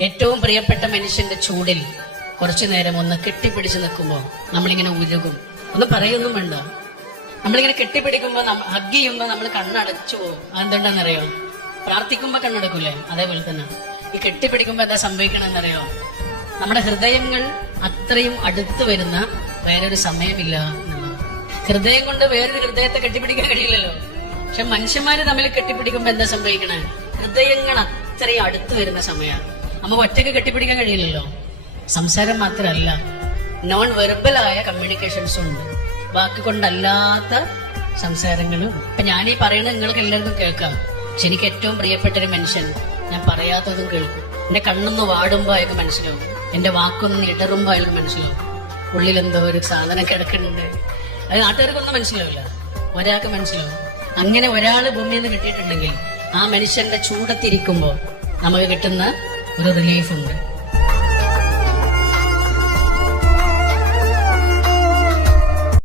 ഏറ്റവും പ്രിയപ്പെട്ട മനുഷ്യന്റെ ചൂടിൽ കുറച്ചു നേരം ഒന്ന് കെട്ടിപ്പിടിച്ച് നിൽക്കുമ്പോൾ നമ്മളിങ്ങനെ ഉരുകും. ഒന്ന് പറയൊന്നും വേണ്ട. നമ്മളിങ്ങനെ കെട്ടിപ്പിടിക്കുമ്പോ ഹഗ് നമ്മൾ കണ്ണടച്ചു പോകും. അതെന്തുണ്ടെന്നറിയോ? പ്രാർത്ഥിക്കുമ്പോൾ കണ്ണടക്കൂലേ? അതേപോലെ തന്നെ. ഈ കെട്ടിപ്പിടിക്കുമ്പോൾ എന്താ സംഭവിക്കണമെന്നറിയോ നമ്മുടെ ഹൃദയങ്ങൾ അത്രയും അടുത്ത് വരുന്ന വേറൊരു സമയമില്ല ഹൃദയം കൊണ്ട് വേറൊരു ഹൃദയത്തെ കെട്ടിപ്പിടിക്കാൻ കഴിയില്ലല്ലോ. പക്ഷെ മനുഷ്യന്മാര് തമ്മിൽ കെട്ടിപ്പിടിക്കുമ്പോ എന്താ സംഭവിക്കണേ? ഹൃദയങ്ങൾ അത്രയും അടുത്ത് വരുന്ന സമയമാണ് നമുക്ക് ഒറ്റയ്ക്ക് കെട്ടിപ്പിടിക്കാൻ കഴിയില്ലല്ലോ. സംസാരം മാത്രമല്ല നോൺ വെർബലായ കമ്മ്യൂണിക്കേഷൻസും ഉണ്ട്. വാക്ക് കൊണ്ടല്ലാത്ത സംസാരങ്ങളും. ഇപ്പൊ ഞാൻ ഈ പറയുന്നത് നിങ്ങൾക്ക് എല്ലാവർക്കും കേൾക്കാം. പക്ഷെ എനിക്ക് ഏറ്റവും പ്രിയപ്പെട്ട ഒരു മനുഷ്യൻ ഞാൻ പറയാത്തതും കേൾക്കും. എന്റെ കണ്ണൊന്ന് വാടുമ്പോ അയാൾക്ക് മനസ്സിലാവും. എന്റെ വാക്കൊന്ന് ഇടറുമ്പോ അയാൾക്ക് മനസ്സിലാവും. ഉള്ളിൽ എന്തോ ഒരു സാധനം കിടക്കുന്നുണ്ട്. അത് നാട്ടുകാർക്കൊന്നും മനസ്സിലാവില്ല. ഒരാൾക്ക് മനസ്സിലാവും. അങ്ങനെ ഒരാൾ ഭൂമിയിൽ നിന്ന് കിട്ടിയിട്ടുണ്ടെങ്കിൽ ആ മനുഷ്യന്റെ ചൂടത്തിരിക്കുമ്പോൾ നമുക്ക് കിട്ടുന്ന ഒരു റിലീഫ് ഉണ്ട്